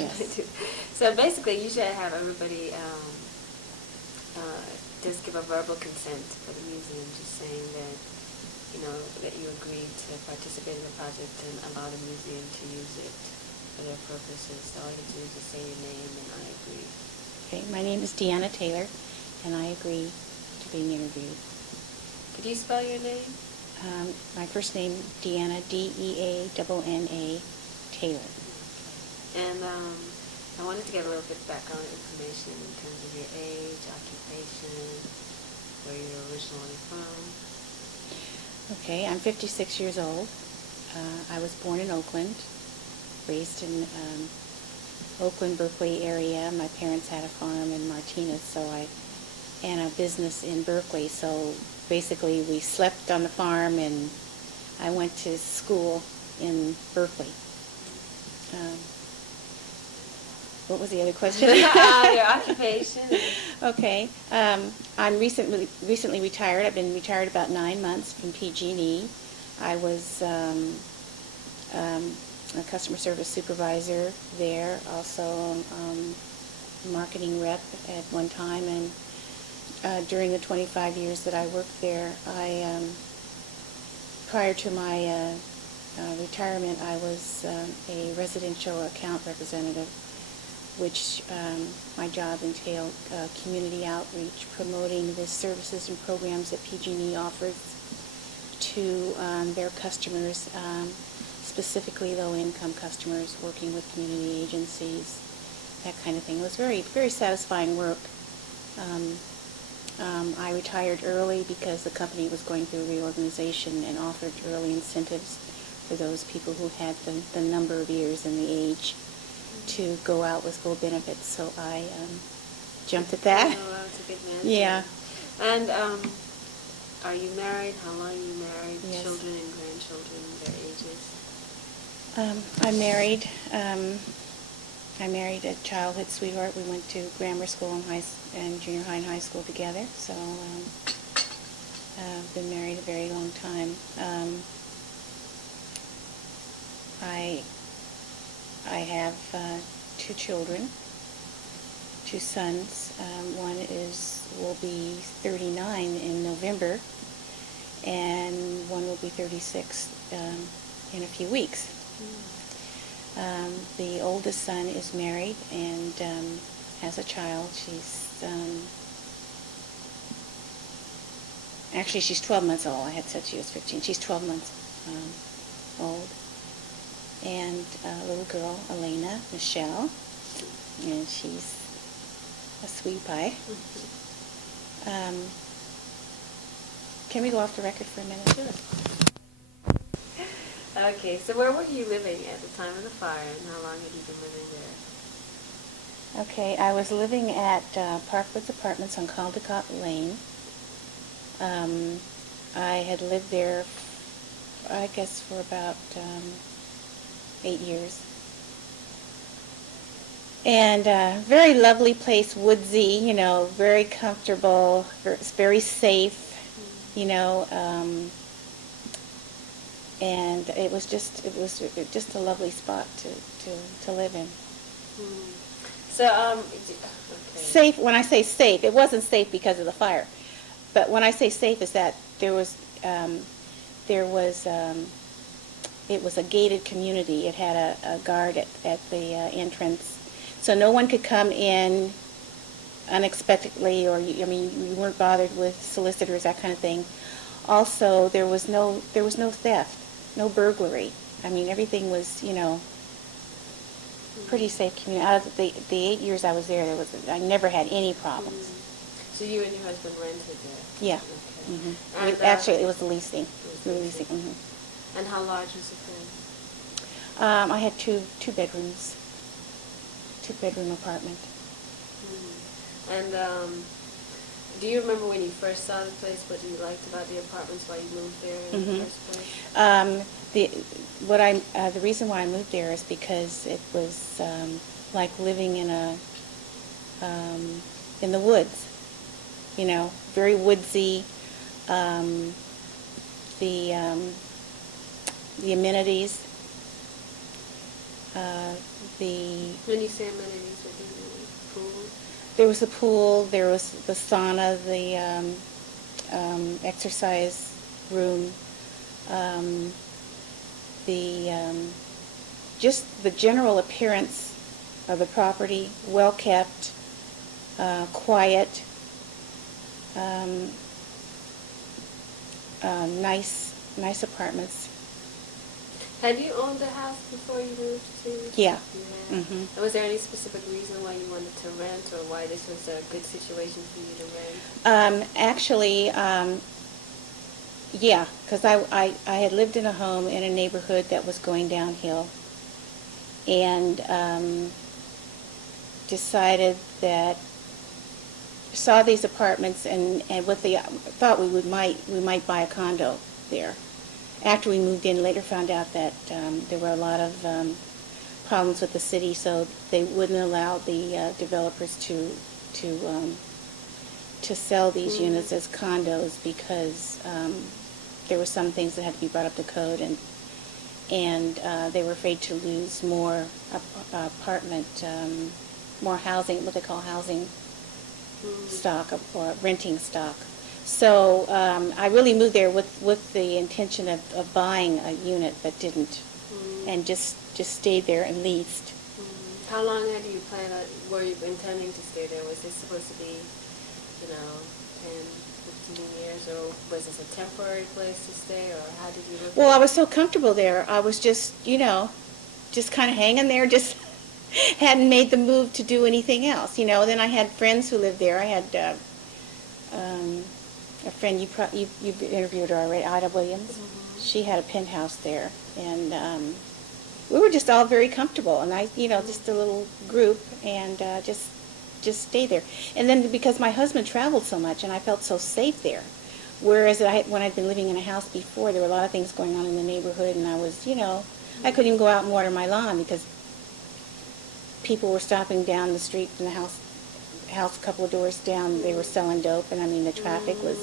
Yes. So basically, you should have everybody just give a verbal consent for the museum, just saying that, you know, that you agreed to participate in the project and allow the museum to use it for their purposes. So all you have to do is just say your name and I agree. Okay, my name is Deanna Taylor, and I agree to being interviewed. Could you spell your name? My first name, Deanna, Deanna Taylor. And I wanted to get a little bit of background information in terms of your age, occupation, where you're originally from. Okay, I'm 56 years old. I was born in Oakland, raised in Oakland, Berkeley area. My parents had a farm in Martinez, and a business in Berkeley. So basically, we slept on the farm, and I went to school in Berkeley. What was the other question? Your occupation. Okay. I'm recently retired. I've been retired about 9 months from PG&E. I was a customer service supervisor there, also marketing rep at one time, and during the 25 years that I worked there, prior to my retirement, I was a residential account representative, which my job entailed community outreach, promoting the services and programs that PG&E offers to their customers, specifically low-income customers, working with community agencies, that kind of thing. It was very, very satisfying work. I retired early because the company was going through reorganization and offered early incentives for those people who had the number of years and the age to go out with full benefits. So I jumped at that. Oh, that's a good man. Yeah. And are you married? How long are you married? Yes. Children and grandchildren, their ages? I'm married. I married a childhood sweetheart. We went to grammar school and junior high and high school together. So I've been married a very long time. I have 2 children, 2 sons. One will be 39 in November, and one will be 36 in a few weeks. The oldest son is married and has a child. She's 12 months old. I had said she was 15. She's 12 months old. And a little girl, Elena Michelle, and she's a sweet pie. Can we go off the record for a minute? Sure. Okay, so where were you living at the time of the fire, and how long had you been living there? Okay, I was living at Parkwoods Apartments on Caldecott Lane. I had lived there, I guess, for about 8 years. And very lovely place, woodsy, very comfortable, very safe, and it was just a lovely spot to live in. So, okay. Safe, when I say safe, it wasn't safe because of the fire. But when I say safe is that it was a gated community. It had a guard at the entrance. So no one could come in unexpectedly, or you weren't bothered with solicitors, that kind of thing. Also, there was no theft, no burglary. Everything was, pretty safe community. Out of the 8 years I was there, I never had any problems. So you and your husband rented there? Yeah. Okay. Mm-hmm. And, Actually, it was leasing. Leasing. Mm-hmm. And how large was the place? I had two bedrooms, 2-bedroom apartment. And do you remember when you first saw the place, what you liked about the apartments, why you moved there in the first place? The reason why I moved there is because it was like living in the woods, very woodsy. The amenities the When you say amenities within the pool? there was the pool, there was the sauna, the exercise room, the just the general appearance of the property, well kept, quiet, nice apartments. Had you owned the house before you moved to? Yeah. You had? Mhm. And was there any specific reason why you wanted to rent, or why this was a good situation for you to rent? Actually, yeah, because I had lived in a home in a neighborhood that was going downhill, and decided that saw these apartments and what they thought we might buy a condo there. After we moved in, later found out that there were a lot of problems with the city, so they wouldn't allow the developers to sell these units as condos because there were some things that had to be brought up to code, and they were afraid to lose more more housing, what they call housing stock or renting stock. So I really moved there with the intention of buying a unit, but didn't, and just stayed there and leased. How long had you planned on, were you intending to stay there? Was this supposed to be, 10, 15 years, or was this a temporary place to stay, or how did you look Well, at I it? was so comfortable there. I was just, just kind of hanging there, just hadn't made the move to do anything else, Then I had friends who lived there. I had a friend, you've interviewed her already, Ida Williams. She had a penthouse there, and we were just all very comfortable, and I, just a little group, and just stay there. And then because my husband traveled so much, and I felt so safe there, whereas when I'd been living in a house before, there were a lot of things going on in the neighborhood, and I was, I couldn't even go out and water my lawn because people were stopping down the street from the house a couple of doors down. They were selling dope, and I mean the traffic was,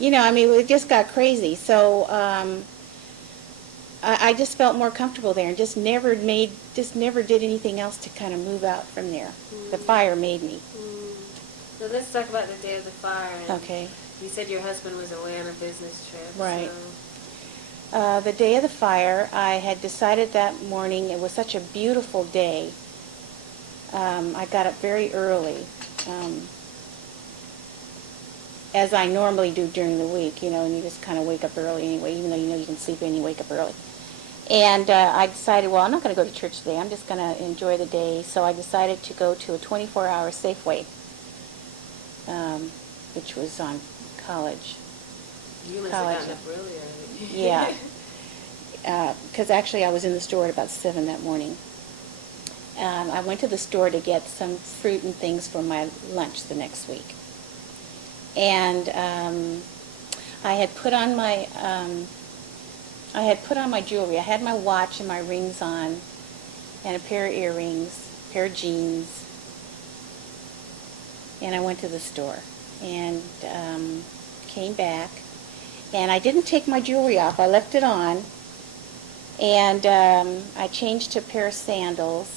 it just got crazy. So I just felt more comfortable there, and just never did anything else to kind of move out from there. The fire made me. So let's talk about the day of the fire. And Okay. You said your husband was away on a business trip. Right. So. The day of the fire, I had decided that morning, it was such a beautiful day. I got up very early, as I normally do during the week, and you just kind of wake up early anyway, even though you can sleep in, you wake up early. And I decided, well, I'm not going to go to church today. I'm just going to enjoy the day. So I decided to go to a 24-hour Safeway, which was on College. You must have gotten up really early. Yeah. Because actually I was in the store at about 7 that morning. I went to the store to get some fruit and things for my lunch the next week. And I had put on my jewelry. I had my watch and my rings on, and a pair of earrings, a pair of jeans. And I went to the store and came back. And I didn't take my jewelry off. I left it on. And I changed to a pair of sandals,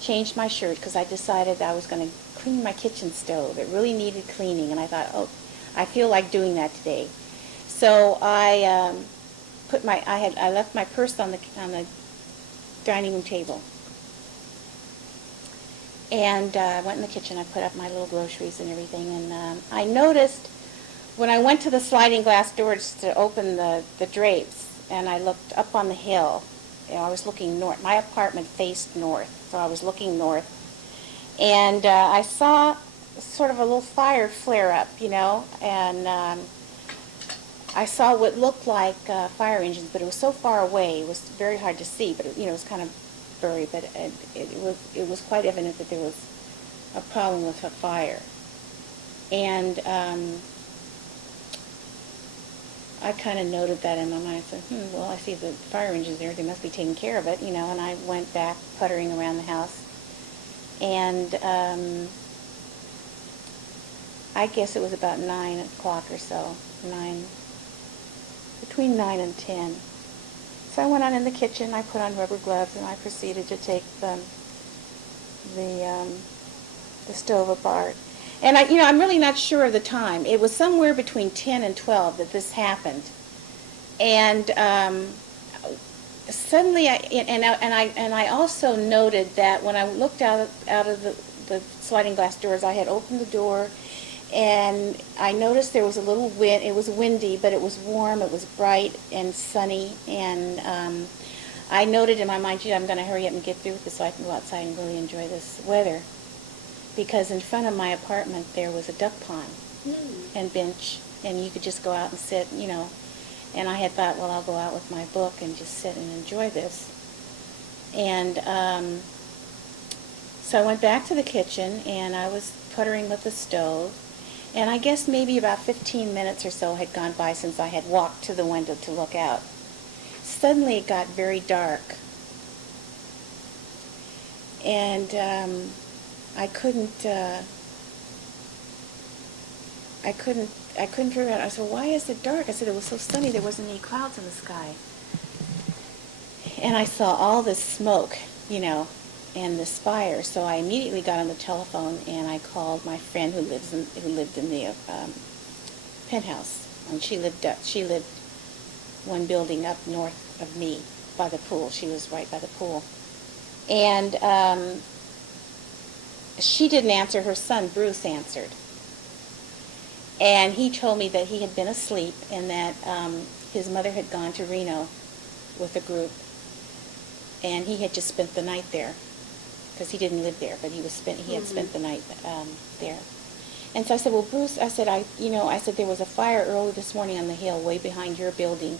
changed my shirt because I decided I was going to clean my kitchen stove. It really needed cleaning, and I thought, oh, I feel like doing that today. So I I left my purse on the dining room table, and I went in the kitchen. I put up my little groceries and everything, and I noticed when I went to the sliding glass doors to open the drapes, and I looked up on the hill. I was looking north. My apartment faced north, so I was looking north. And I saw sort of a little fire flare up, and I saw what looked like fire engines, but it was so far away, it was very hard to see, but it was kind of blurry, but it was quite evident that there was a problem with a fire. And I kind of noted that in my mind. I said, well, I see the fire engines there. They must be taking care of it, and I went back puttering around the house. And I guess it was about 9 o'clock or so, between 9 and 10. So I went on in the kitchen, I put on rubber gloves, and I proceeded to take the stove apart. And I'm really not sure of the time. It was somewhere between 10 and 12 that this happened. And suddenly, I also noted that when I looked out of the sliding glass doors, I had opened the door, and I noticed there was a little wind. It was windy, but it was warm. It was bright and sunny, and I noted in my mind, gee, I'm going to hurry up and get through with this so I can go outside and really enjoy this weather. Because in front of my apartment there was a duck pond and bench, and you could just go out and sit, And I had thought, well, I'll go out with my book and just sit and enjoy this. And so I went back to the kitchen, and I was puttering with the stove. And I guess maybe about 15 minutes or so had gone by since I had walked to the window to look out. Suddenly it got very dark. And I couldn't figure out. I said, why is it dark? I said, it was so sunny, there wasn't any clouds in the sky. And I saw all this smoke, and this fire. So I immediately got on the telephone, and I called my friend who lived in the penthouse. And she lived one building up north of me by the pool. She was right by the pool. And she didn't answer. Her son, Bruce, answered. And he told me that he had been asleep and that his mother had gone to Reno with a group. And he had just spent the night there because he didn't live there, but he had spent the night there. And so I said, well, Bruce, I said, there was a fire early this morning on the hill way behind your building.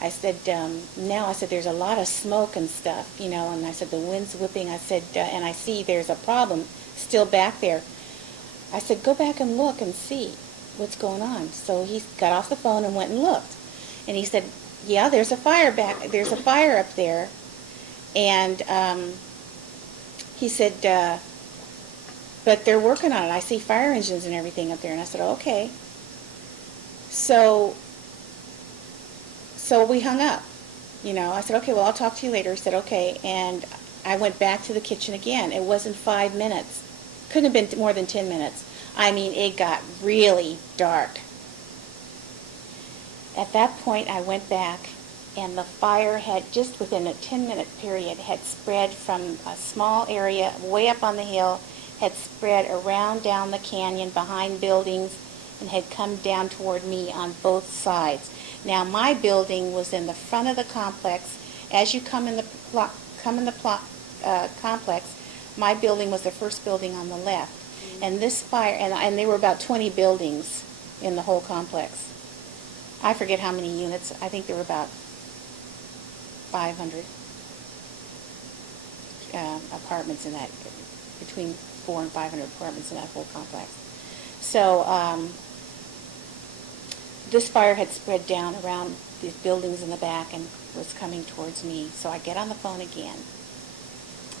I said, there's a lot of smoke and stuff, and I said, the wind's whipping. I said, and I see there's a problem still back there. I said, go back and look and see what's going on. So he got off the phone and went and looked. And he said, yeah, there's a fire up there. And he said, but they're working on it. I see fire engines and everything up there. And I said, okay. So we hung up. I said, okay, well, I'll talk to you later. He said, okay. And I went back to the kitchen again. It wasn't 5 minutes. Couldn't have been more than 10 minutes. I mean, it got really dark. At that point, I went back, and the fire had, just within a 10-minute period, had spread from a small area way up on the hill, had spread around down the canyon behind buildings, and had come down toward me on both sides. Now, my building was in the front of the complex. As you come in the complex, my building was the first building on the left. And this fire, and there were about 20 buildings in the whole complex. I forget how many units. I think there were about 500 apartments in that, between 400 and 500 apartments in that whole complex. So this fire had spread down around these buildings in the back and was coming towards me. So I get on the phone again.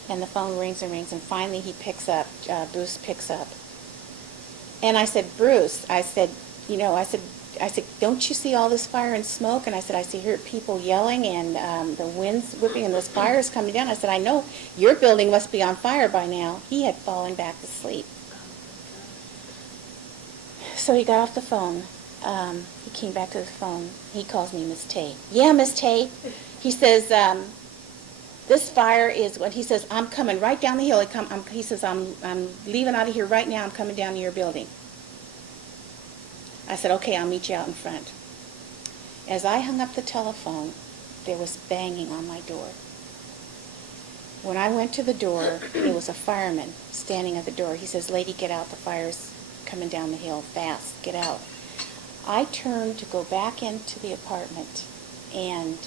And the phone rings and rings, and finally he picks up, Bruce picks up. And I said, Bruce, I said, don't you see all this fire and smoke? And I said, I hear people yelling, and the wind's whipping, and this fire is coming down. I said, I know your building must be on fire by now. He had fallen back to sleep. So he got off the phone. He came back to the phone. He calls me Miss Tay. Yeah, Miss Tay. He says, this fire is what he says. I'm coming right down the hill. He says, I'm leaving out of here right now. I'm coming down to your building. I said, okay, I'll meet you out in front. As I hung up the telephone, there was banging on my door. When I went to the door, there was a fireman standing at the door. He says, lady, get out. The fire's coming down the hill fast. Get out. I turned to go back into the apartment, and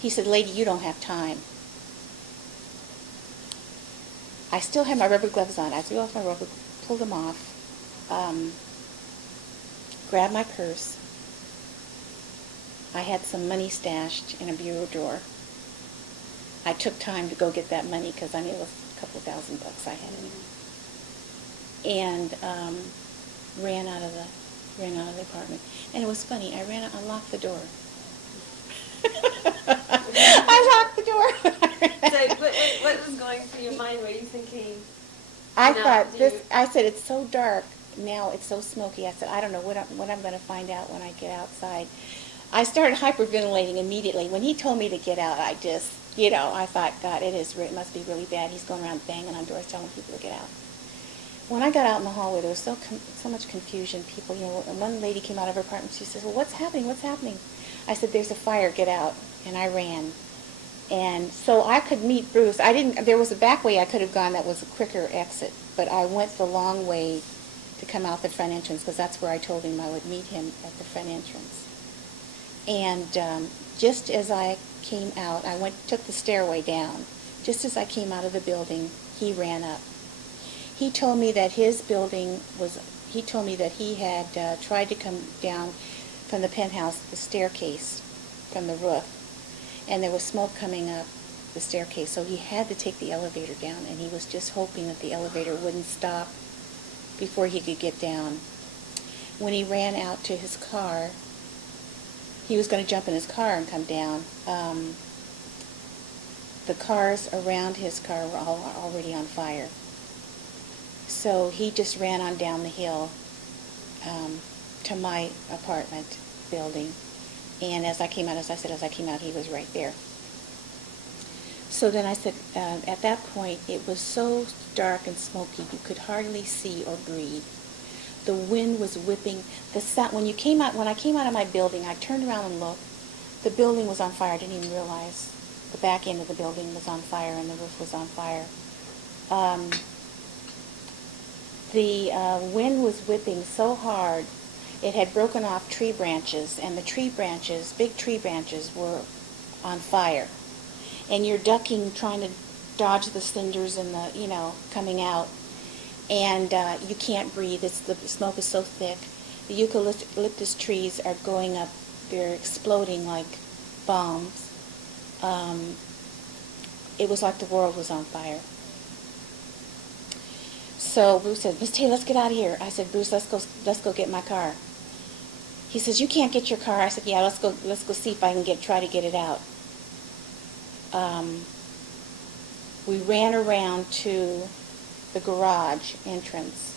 he said, lady, you don't have time. I still had my rubber gloves on. I threw off my rubber, pulled them off, grabbed my purse. I had some money stashed in a bureau drawer. I took time to go get that money because it was a couple $1,000 I had in it, and ran out of the apartment. And it was funny. I locked the door. I locked the door. So what was going through your mind? Were you thinking? I No, thought do this. you- I said it's so dark now. It's so smoky. I said I don't know what I'm going to find out when I get outside. I started hyperventilating immediately when he told me to get out. I just, I thought, God, it must be really bad. He's going around banging on doors, telling people to get out. When I got out in the hallway, there was so much confusion. People, and one lady came out of her apartment. She says, "Well, what's happening? What's happening?" I said, "There's a fire. Get out." And I ran. And so I could meet Bruce. There was a back way I could have gone that was a quicker exit, but I went the long way to come out the front entrance because that's where I told him I would meet him at the front entrance. And just as I came out, took the stairway down. Just as I came out of the building, he ran up. He told me that he had tried to come down from the penthouse, the staircase, from the roof, and there was smoke coming up the staircase, so he had to take the elevator down, and he was just hoping that the elevator wouldn't stop before he could get down. When he ran out to his car, he was going to jump in his car and come down. The cars around his car were all already on fire. So he just ran on down the hill to my apartment building. And as I came out, he was right there. So then I said, at that point, it was so dark and smoky, you could hardly see or breathe. The wind was whipping. When I came out of my building, I turned around and looked. The building was on fire. I didn't even realize the back end of the building was on fire and the roof was on fire. The wind was whipping so hard, it had broken off tree branches, and the big tree branches, were on fire. And you're ducking, trying to dodge the cinders and coming out. And you can't breathe. The smoke is so thick. The eucalyptus trees are going up. They're exploding like bombs. It was like the world was on fire. So Bruce said, "Miss Taylor, let's get out of here." I said, "Bruce, let's go get my car." He says, "You can't get your car." I said, "Yeah, let's go see if I can try to get it out." We ran around to the garage entrance,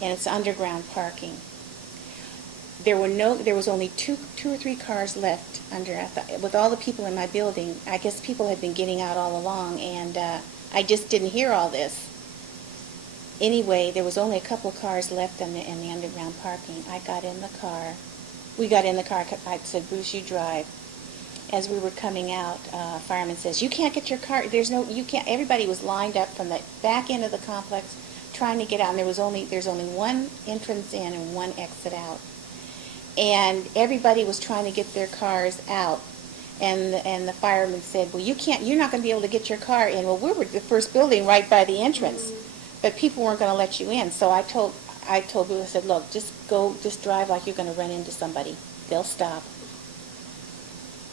and it's underground parking. There was only two or three cars left under. With all the people in my building, I guess people had been getting out all along, and I just didn't hear all this. Anyway, there was only a couple of cars left in the underground parking. I got in the car. We got in the car. I said, "Bruce, you drive." As we were coming out, a fireman says, "You can't get your car. You can't." Everybody was lined up from the back end of the complex trying to get out, and there's only one entrance in and one exit out. And everybody was trying to get their cars out. And the fireman said, "Well, you're not going to be able to get your car in." Well, we were the first building right by the entrance. But people weren't going to let you in. So I told Bruce, I said, "Look, just drive like you're going to run into somebody. They'll stop."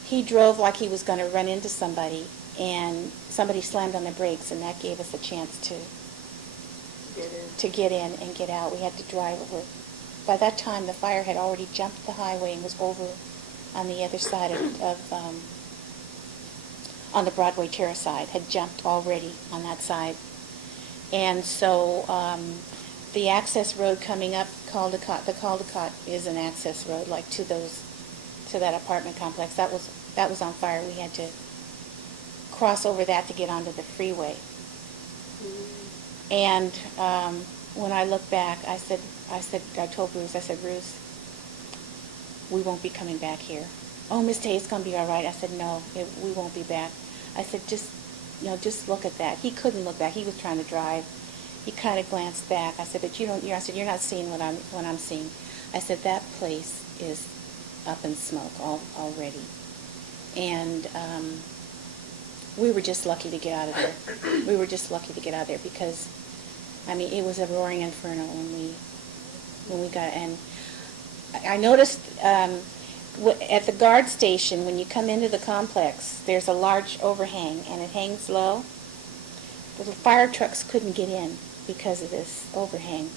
He drove like he was going to run into somebody, and somebody slammed on the brakes, and that gave us a chance to get in and get out. We had to drive over. By that time, the fire had already jumped the highway and was over on the other side on the Broadway Terrace side, had jumped already on that side. And so the access road coming up the Caldecott is an access road, like to that apartment complex. That was on fire. We had to cross over that to get onto the freeway. And when I look back, I told Bruce, I said, "Bruce, we won't be coming back here." "Oh, Miss Tay, it's going to be all right." I said, "No, we won't be back." I said, just look at that." He couldn't look back. He was trying to drive. He kind of glanced back. I said, "But I said, "You're not seeing what I'm seeing." I said, "That place is up in smoke already." And we were just lucky to get out of there. We were just lucky to get out of there because, it was a roaring inferno when we got. And I noticed at the guard station, when you come into the complex, there's a large overhang, and it hangs low. The fire trucks couldn't get in because of this overhang.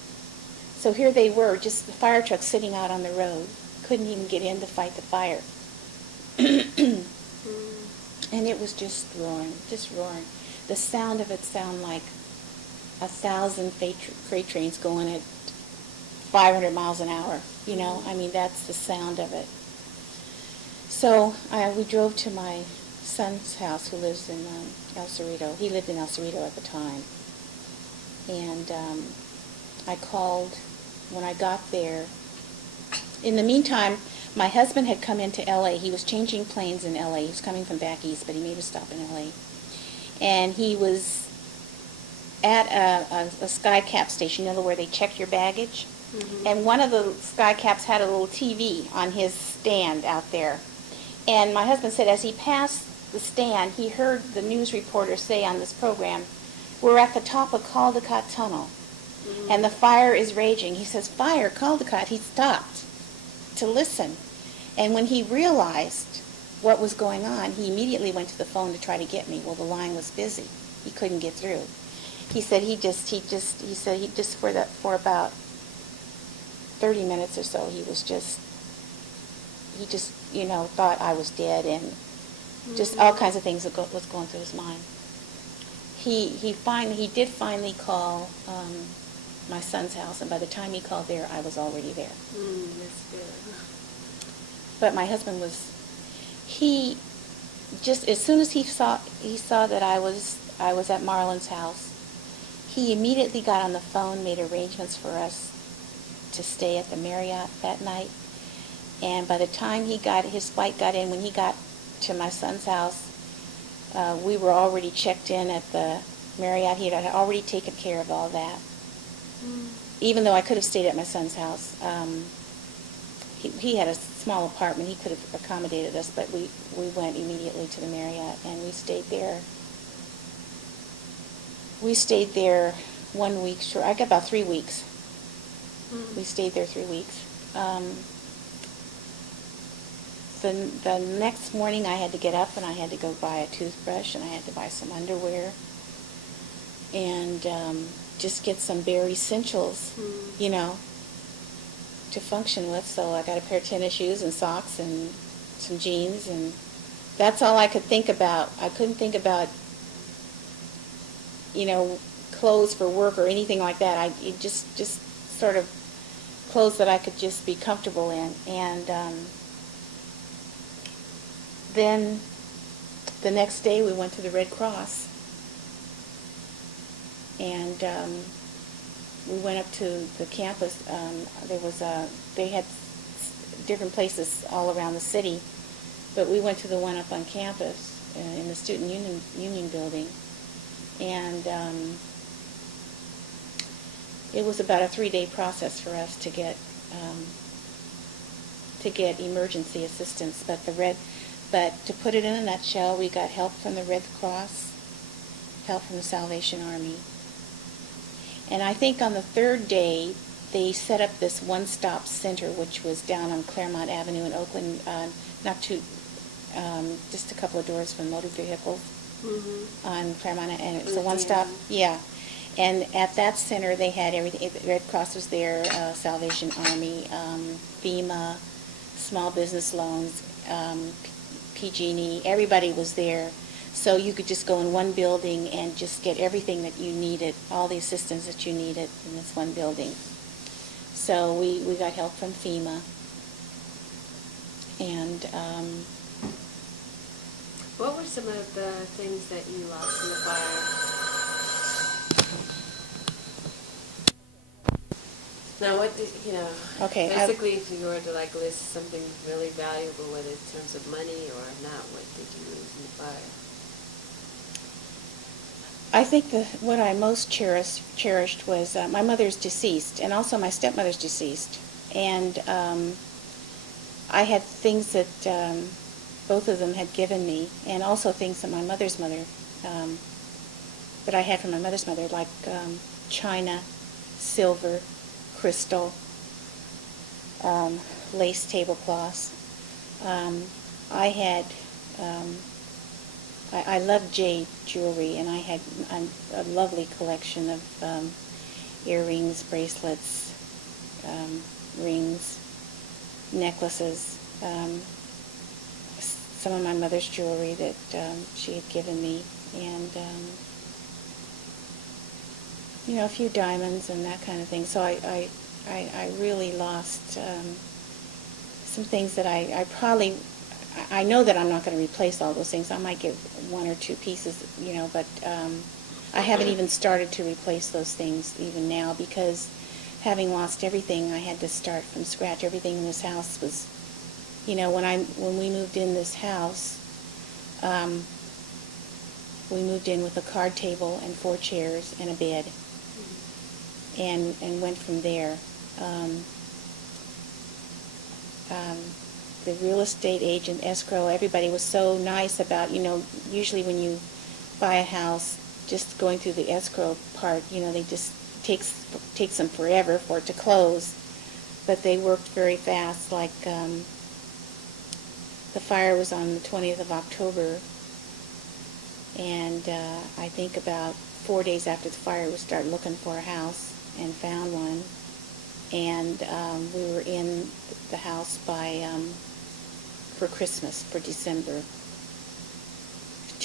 So here they were, just the fire trucks sitting out on the road, couldn't even get in to fight the fire. And it was just roaring, just roaring. The sound of it sounded like 1,000 freight trains going at 500 miles an hour. You know, I mean, that's the sound of it. So we drove to my son's house, who lives in El Cerrito. He lived in El Cerrito at the time. And I called when I got there. In the meantime, my husband had come into L.A. He was changing planes in L.A. He was coming from back east, but he made a stop in L.A. And he was at a SkyCap station, you know, where they check your baggage. Mm-hmm. And one of the SkyCaps had a little TV on his stand out there. And my husband said as he passed the stand, he heard the news reporter say on this program, "We're at the top of Caldecott Tunnel, and the fire is raging." He says, "Fire, Caldecott." He stopped to listen. And when he realized what was going on, he immediately went to the phone to try to get me. Well, the line was busy. He couldn't get through. He said he just for about 30 minutes or so, he just, you know, thought I was dead, and just all kinds of things was going through his mind. He did finally call my son's house, and by the time he called there, I was already there. That's good. But my husband he just, as soon as he saw that I was at Marlon's house, he immediately got on the phone, made arrangements for us to stay at the Marriott that night. And by the time his flight got in, when he got to my son's house, we were already checked in at the Marriott. He had already taken care of all that. Even though I could have stayed at my son's house, he had a small apartment. He could have accommodated us, but we went immediately to the Marriott, and we stayed there. We stayed there 1 week, sure. I got about 3 weeks. We stayed there 3 weeks. The next morning I had to get up and I had to go buy a toothbrush and I had to buy some underwear and just get some bare essentials, you know, to function with. So I got a pair of tennis shoes and socks and some jeans, and that's all I could think about. I couldn't think about, you know, clothes for work or anything like that. It just sort of clothes that I could just be comfortable in. And then the next day we went to the Red Cross, and we went up to the campus. They had different places all around the city, but we went to the one up on campus in the Student Union building, and it was about a 3-day process for us to get emergency assistance. But to put it in a nutshell, we got help from the Red Cross, help from the Salvation Army. And I think on the 3rd day, they set up this one-stop center, which was down on Claremont Avenue in Oakland, just a couple of doors from motor vehicles on Claremont, and it was a one-stop, yeah. And at that center, they had everything. The Red Cross was there, Salvation Army, FEMA, small business loans, PG&E, everybody was there. So you could just go in one building and just get everything that you needed, all the assistance that you needed in this one building. So we got help from FEMA. And what were some of the things that you lost in the fire? Now, what did, okay, basically, if you were to like list something really valuable, whether in terms of money or not, what did you lose in the fire? I think what I most cherished was my mother's deceased, and also my stepmother's deceased. And I had things that both of them had given me, and also things that my mother's mother, that I had from my mother's mother, like china, silver, crystal, lace tablecloths. I love jade jewelry, and I had a lovely collection of earrings, bracelets, rings, necklaces, some of my mother's jewelry that she had given me, and a few diamonds and that kind of thing. So I really lost some things that I know that I'm not going to replace all those things. I might get one or two pieces, but I haven't even started to replace those things even now, because having lost everything, I had to start from scratch. Everything in this house was, when we moved in this house, we moved in with a card table and 4 chairs and a bed, and went from there. The real estate agent, escrow, everybody was so nice about, usually when you buy a house, just going through the escrow part, they just takes them forever for it to close. But they worked very fast. Like the fire was on the 20th of October, and I think about 4 days after the fire, we started looking for a house and found one. And we were in the house for Christmas, for December,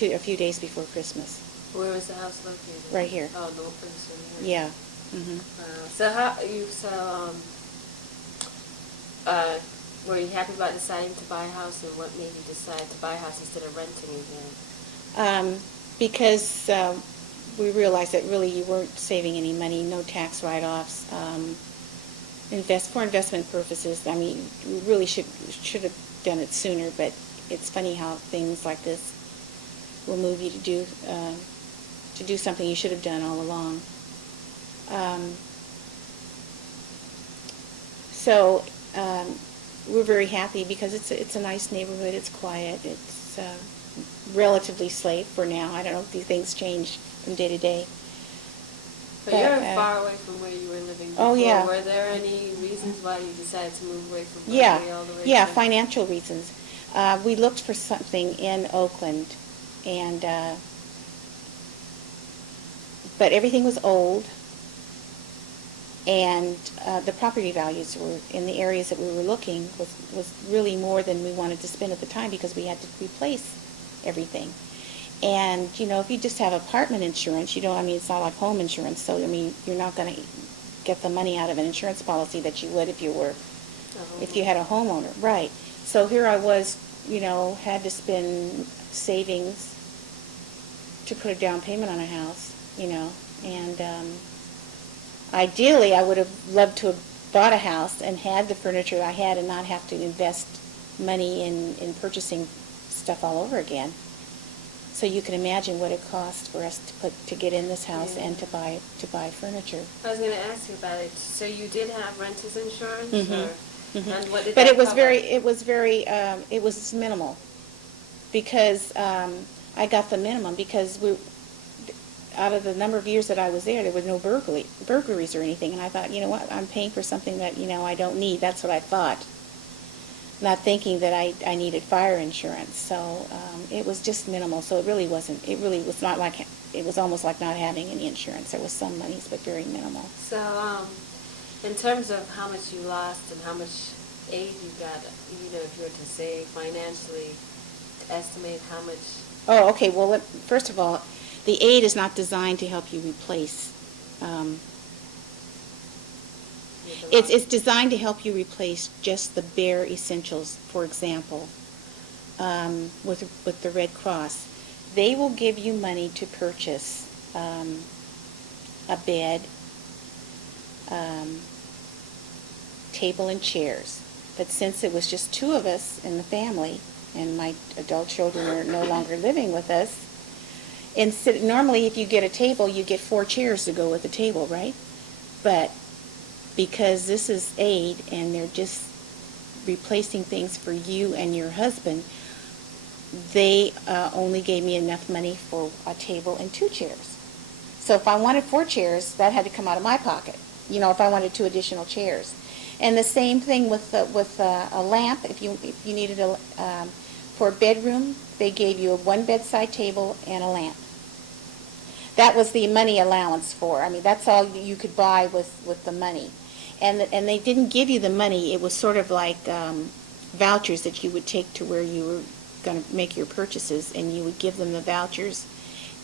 a few days before Christmas. Where was the house located? Right here. Oh, no, Princeton. Yeah. Mm-hmm. Were you happy about deciding to buy a house, and what made you decide to buy a house instead of renting again? Because we realized that really you weren't saving any money, no tax write-offs. For investment purposes, we really should have done it sooner, but it's funny how things like this will move you to do something you should have done all along. We're very happy because it's a nice neighborhood. It's quiet. It's relatively safe for now. I don't know if these things change from day to day. But you're far away from where you were living before. Oh, yeah. Were there any reasons why you decided to move away from Yeah, Berkeley all the way? yeah, financial reasons. We looked for something in Oakland, but everything was old, and the property values were in the areas that we were looking was really more than we wanted to spend at the time, because we had to replace everything. And, if you just have apartment insurance, it's not like home insurance, so, you're not going to get the money out of an insurance policy that you would if you had a homeowner. Right. So here I was, had to spend savings to put a down payment on a house, and ideally I would have loved to have bought a house and had the furniture I had and not have to invest money in purchasing stuff all over again. So you can imagine what it cost for us to get in this house and to buy furniture. I was going to ask you about it. So you did have renter's insurance, Mm-hmm. And what did but that it was cover? it was minimal, because I got the minimum because out of the number of years that I was there was no burglaries or anything, and I thought, what, I'm paying for something that I don't need. That's what I thought, not thinking that I needed fire insurance. So it was just minimal. So it really was not like, it was almost like not having any insurance. There was some monies, but very minimal. So in terms of how much you lost and how much aid you got, if you were to say financially, to estimate how much. Oh, okay. Well, first of all, the aid is not designed to help you replace. It's designed to help you replace just the bare essentials. For example, with the Red Cross, they will give you money to purchase a bed, table and chairs. But since it was just 2 of us in the family, and my adult children are no longer living with us, normally if you get a table, you get 4 chairs to go with the table, right? But because this is aid and they're just replacing things for you and your husband, they only gave me enough money for a table and 2 chairs. So if I wanted 4 chairs, that had to come out of my pocket, if I wanted 2 additional chairs. And the same thing with a lamp. If you needed for a bedroom, they gave you 1 bedside table and a lamp. That was the money allowance for. That's all you could buy with the money. And they didn't give you the money. It was sort of like vouchers that you would take to where you were going to make your purchases, and you would give them the vouchers,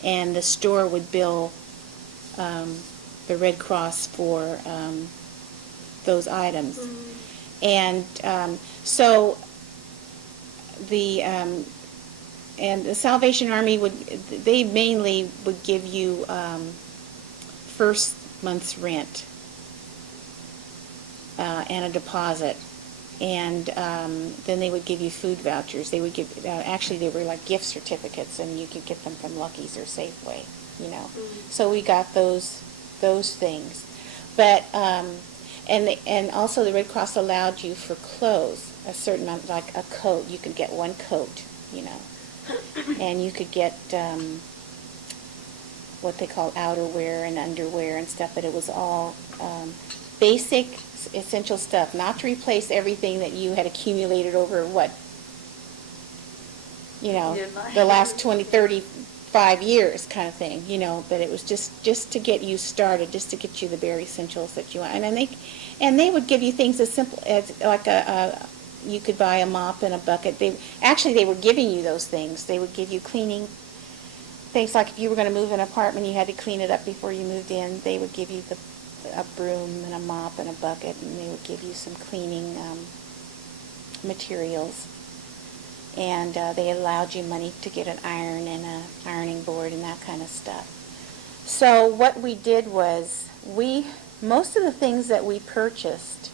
and the store would bill the Red Cross for those items. And so and the Salvation Army they mainly would give you first month's rent and a deposit, and then they would give you food vouchers. They would give, actually they were like gift certificates, and you could get them from Lucky's or Safeway, you know. So we got those things. But and also the Red Cross allowed you for clothes a certain amount, like a coat. You could get one coat, you know, and you could get what they call outerwear and underwear and stuff. But it was all basic, essential stuff, not to replace everything that you had accumulated over the last 20, 35 years kind of thing, you know. But it was just to get you started, just to get you the bare essentials that you want. And they would give you things as simple as like you could buy a mop and a bucket. They were giving you those things. They would give you cleaning things, like if you were going to move an apartment, you had to clean it up before you moved in. They would give you a broom and a mop and a bucket, and they would give you some cleaning materials. And they allowed you money to get an iron and an ironing board and that kind of stuff. So what we did was, most of the things that we purchased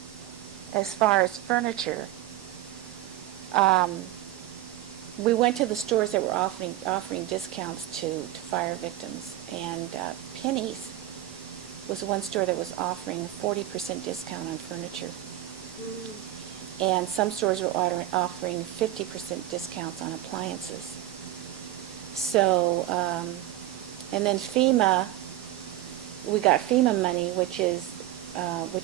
as far as furniture, we went to the stores that were offering discounts to fire victims. And Penny's was one store that was offering a 40% discount on furniture. And some stores were offering 50% discounts on appliances. So, and then FEMA, we got FEMA money, which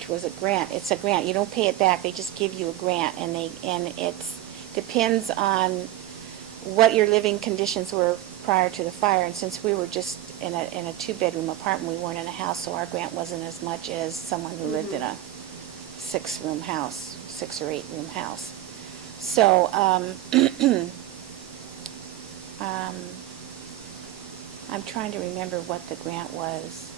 was a grant. It's a grant. You don't pay it back. They just give you a grant, and it depends on what your living conditions were prior to the fire. And since we were just in a 2-bedroom apartment, we weren't in a house, so our grant wasn't as much as someone who lived in a 6-room house, 6 or 8-room house. So I'm trying to remember what the grant was.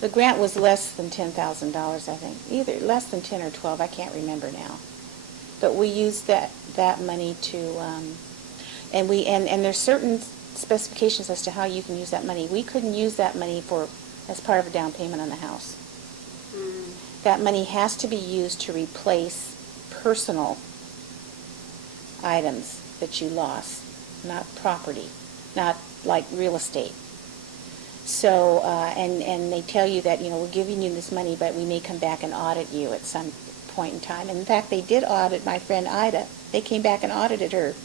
The grant was less than $10,000, I think. Either less than 10 or 12, I can't remember now. But we used that money to, and there's certain specifications as to how you can use that money. We couldn't use that money as part of a down payment on the house. That money has to be used to replace personal items that you lost, not property, not like real estate. So, and they tell you that, we're giving you this money, but we may come back and audit you at some point in time. And in fact, they did audit my friend Ida. They came back and audited her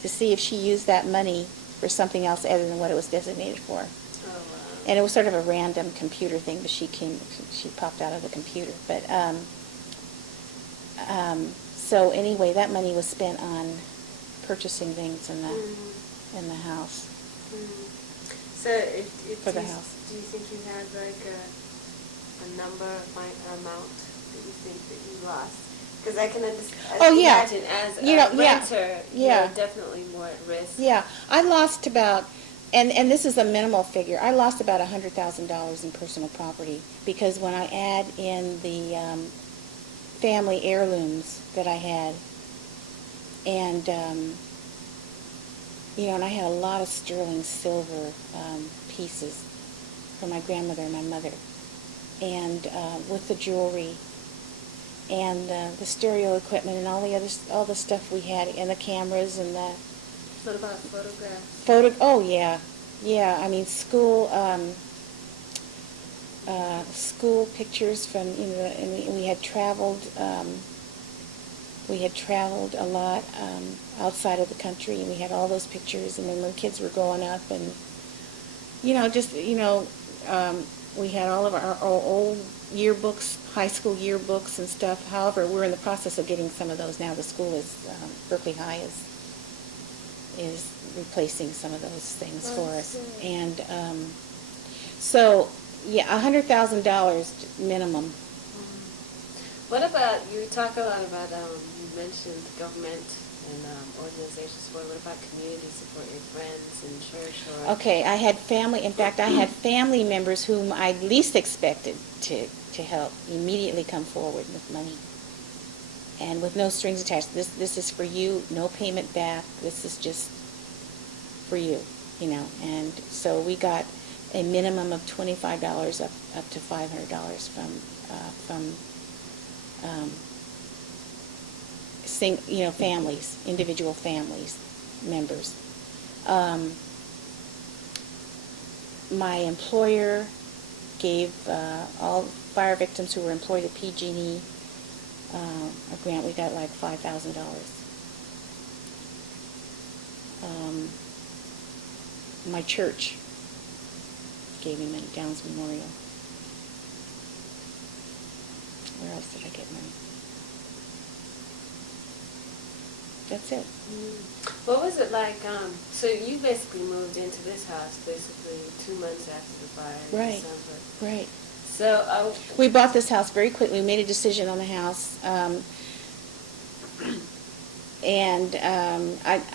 to see if she used that money for something else other than what it was designated for. Oh, wow. And it was sort of a random computer thing, but she popped out of the computer. But, so anyway, that money was spent on purchasing things in the house. So for the house. Do you think you had like a number, amount that you think that you lost? Because I can imagine as a renter, you're definitely more at risk. Yeah, I lost about, and this is a minimal figure, I lost about $100,000 in personal property, because when I add in the family heirlooms that I had, and and I had a lot of sterling silver pieces from my grandmother and my mother, and with the jewelry and the stereo equipment and all the stuff we had, and the cameras and the. What about photographs? Oh yeah. I mean, school pictures from and we had traveled. We had traveled a lot outside of the country, and we had all those pictures. And then when kids were growing up, and we had all of our old yearbooks, high school yearbooks and stuff. However, we're in the process of getting some of those now. The school Berkeley High is replacing some of those things for us. Good. And so, yeah, $100,000 minimum. What about, you talk a lot about, you mentioned government and organizations support. What about community support, your friends in church or? Okay, I had family, in fact, I had family members whom I least expected to help immediately come forward with money. And with no strings attached. This is for you, no payment back. This is just for you, you know. And so we got a minimum of $25 up to $500 from families, individual families, members. My employer gave all fire victims who were employed at PG&E a grant. We got like $5,000. My church gave me money, Downs Memorial. Where else did I get money? That's it. What was it like, so you basically moved into this house basically 2 months after the fire in Right, December. right. So, We bought this house very quickly. We made a decision on the house. And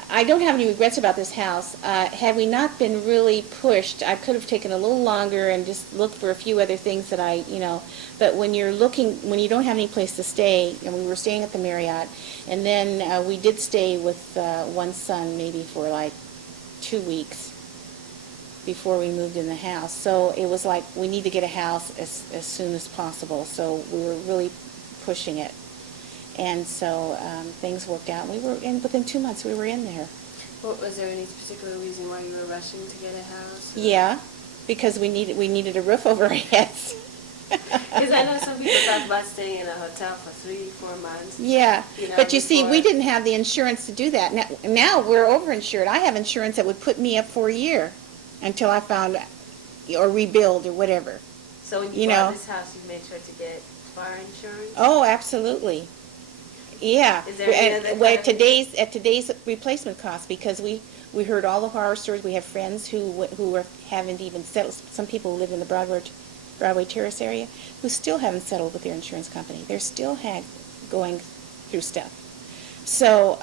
I don't have any regrets about this house. Had we not been really pushed, I could have taken a little longer and just looked for a few other things that but when you're looking, when you don't have any place to stay, and we were staying at the Marriott, and then we did stay with one son maybe for like 2 weeks before we moved in the house. So it was like, we need to get a house as soon as possible. So we were really pushing it. And so things worked out. Within 2 months we were in there. was there any particular reason why you were rushing to get a house? Yeah, because we needed a roof over our heads. Because I know some people talk about staying in a hotel for 3-4 months. Yeah, but you see, before. we didn't have the insurance to do that. Now we're overinsured. I have insurance that would put me up for a year until I found or rebuild or whatever. So when you bought this house, you made sure to get fire insurance? Oh, absolutely. Yeah. Is there any other At today's replacement cost, because we heard all the horror stories. We have friends who haven't even settled. Some people who live in the Broadway Terrace area who still haven't settled with their insurance company. They're still going through stuff. So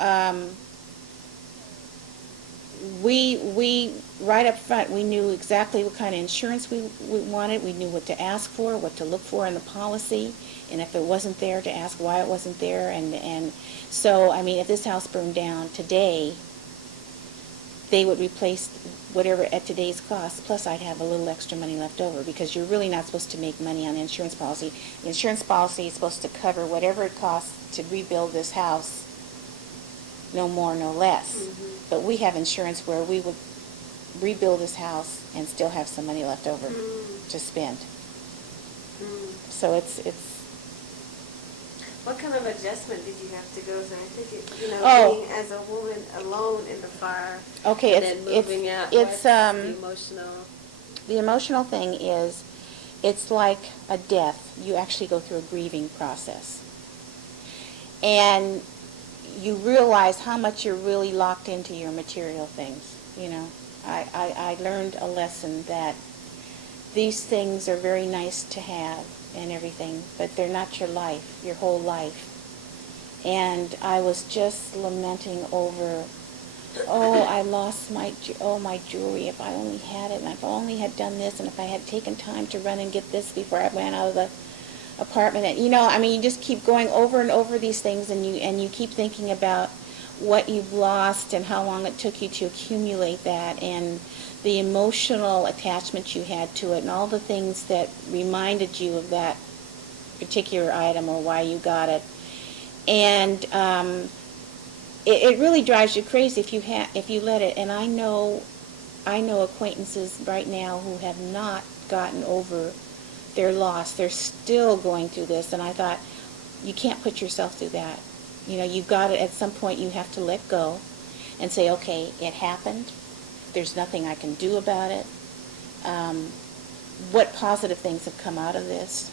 we right up front, we knew exactly what kind of insurance we wanted. We knew what to ask for, what to look for in the policy, and if it wasn't there, to ask why it wasn't there. And so, I mean, if this house burned down today, they would replace whatever at today's cost, plus I'd have a little extra money left over, because you're really not supposed to make money on the insurance policy. The insurance policy is supposed to cover whatever it costs to rebuild this house, no more, no less. Mm-hmm. But we have insurance where we would rebuild this house and still have some money left over to spend. So it's What kind of adjustment did you have to go through? I think being as a woman alone in the fire, okay, and then moving out. It's the emotional. The emotional thing is, it's like a death. You actually go through a grieving process, and you realize how much you're really locked into your material things. I learned a lesson that these things are very nice to have and everything, but they're not your life, your whole life. And I was just lamenting over, I lost my jewelry. If I only had it, and if I only had done this, and if I had taken time to run and get this before I ran out of the apartment. And, you just keep going over and over these things, and you keep thinking about what you've lost and how long it took you to accumulate that, and the emotional attachment you had to it, and all the things that reminded you of that particular item or why you got it. And it really drives you crazy if you let it. And I know acquaintances right now who have not gotten over their loss. They're still going through this, and I thought, you can't put yourself through that. You've got to, at some point, you have to let go and say, okay, it happened. There's nothing I can do about it. What positive things have come out of this?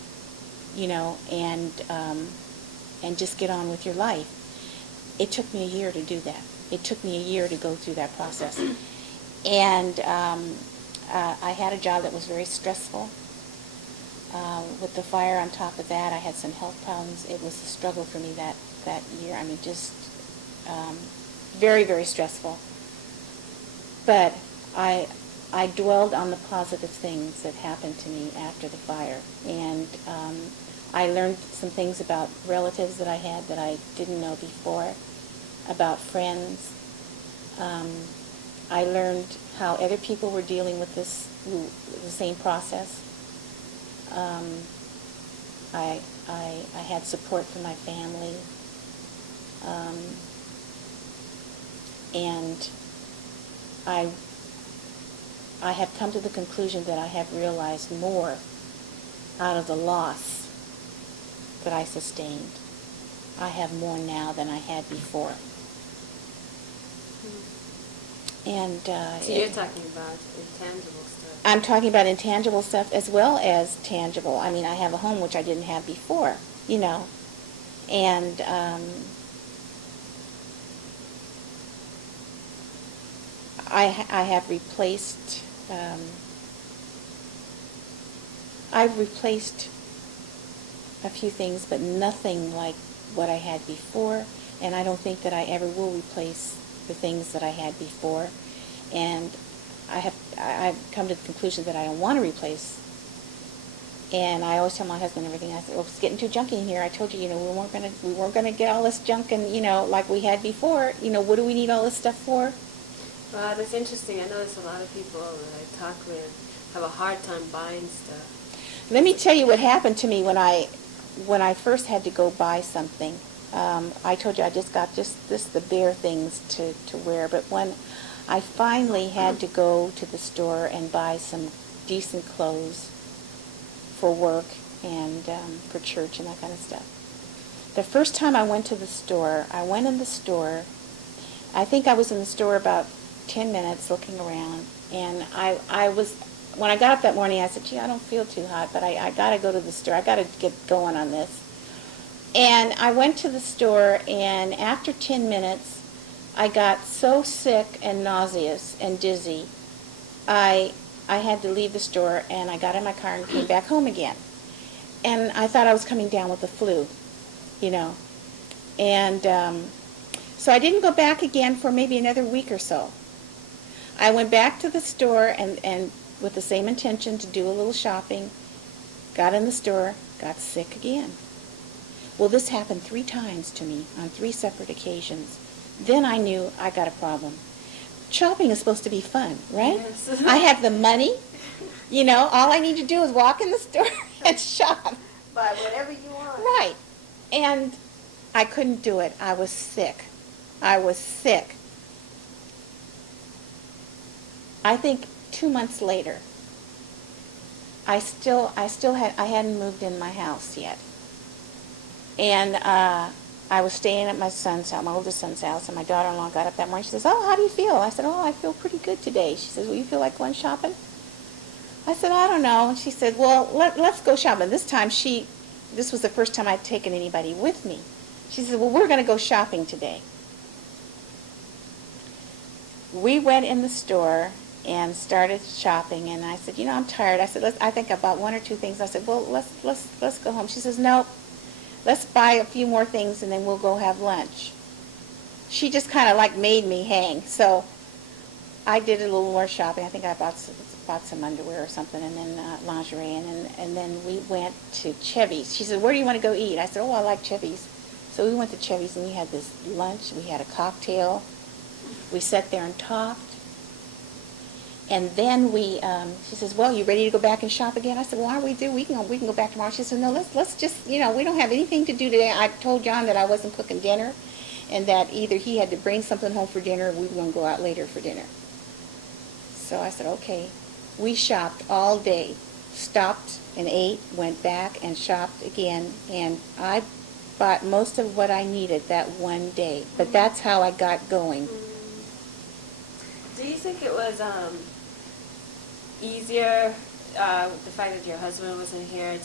And just get on with your life. It took me a year to do that. It took me a year to go through that process. And I had a job that was very stressful. With the fire on top of that, I had some health problems. It was a struggle for me that year. I mean, just very, very stressful. But I dwelled on the positive things that happened to me after the fire. And I learned some things about relatives that I had that I didn't know before, about friends. I learned how other people were dealing with the same process. I had support from my family. And I have come to the conclusion that I have realized more out of the loss that I sustained. I have more now than I had before. And so you're talking about intangible stuff. I'm talking about intangible stuff as well as tangible. I mean, I have a home which I didn't have before, you know. And I have replaced, I've replaced a few things, but nothing like what I had before. And I don't think that I ever will replace the things that I had before. And I've come to the conclusion that I don't want to replace. And I always tell my husband everything. I said, "Well, it's getting too junky in here. I told you, you know, we weren't gonna get all this junk and, you know, like we had before. You know, what do we need all this stuff for?" Well, that's interesting. I notice a lot of people that I talk with have a hard time buying stuff. Let me tell you what happened to me when I first had to go buy something. I told you I just got just the bare things to wear, but when I finally had to go to the store and buy some decent clothes for work and for church and that kind of stuff. The first time I went to the store, I went in the store. I think I was in the store about 10 minutes looking around, and I was, when I got up that morning, I said, "Gee, I don't feel too hot, but I got to go to the store. I got to get going on this." And I went to the store, and after 10 minutes, I got so sick and nauseous and dizzy, I had to leave the store, and I got in my car and came back home again. And I thought I was coming down with the flu, you know. And so I didn't go back again for maybe another week or so. I went back to the store and with the same intention to do a little shopping, got in the store, got sick again. Well, this happened 3 times to me on 3 separate occasions. Then I knew I got a problem. Shopping is supposed to be fun, right? Yes. I have the money. You know, all I need to do is walk in the store and shop. Buy whatever you want. Right. And I couldn't do it. I was sick. I was sick. I think 2 months later, I hadn't moved in my house yet. And I was staying at my son's house, my oldest son's house, and my daughter-in-law got up that morning. She says, "Oh, how do you feel?" I said, "Oh, I feel pretty good today." She says, "Well, you feel like going shopping?" I said, "I don't know." And she said, "Well, let's go shopping." This time this was the first time I'd taken anybody with me. She said, "Well, we're going to go shopping today." We went in the store and started shopping, and I said, "You know, I'm tired." I said, I think I bought 1 or 2 things. I said, "Well, let's go home." She says, "No, let's buy a few more things and then we'll go have lunch." She just kind of like made me hang. So I did a little more shopping. I think I bought some underwear or something, and then lingerie, and then we went to Chevy's. She said, "Where do you want to go eat?" I said, "Oh, I like Chevy's." So we went to Chevy's and we had this lunch. We had a cocktail. We sat there and talked. And then she says, "Well, you ready to go back and shop again?" I said, "Well, we can go back tomorrow." She said, "No, let's just, you know, we don't have anything to do today." I told John that I wasn't cooking dinner, and that either he had to bring something home for dinner or we were going to go out later for dinner. So I said, okay. We shopped all day, stopped and ate, went back and shopped again, and I bought most of what I needed that one day. But that's how I got going. Do you think it was easier with the fact that your husband wasn't here?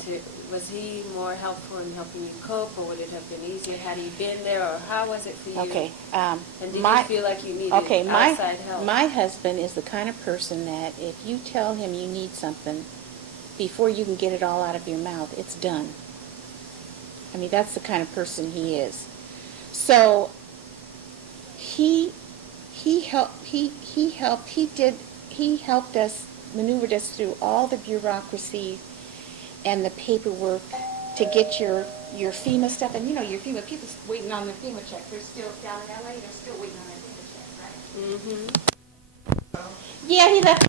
Was he more helpful in helping you cope, or would it have been easier had he been there, or how was it for you? Okay. And did you feel like you needed outside help? My husband is the kind of person that if you tell him you need something, before you can get it all out of your mouth, it's done. I mean, that's the kind of person he is. So he helped us, maneuvered us through all the bureaucracy and the paperwork to get your FEMA stuff. And you know, your FEMA, people waiting on their FEMA check. They're still down in LA, they're still waiting on their FEMA check, right? Mm-hmm. Yeah, he left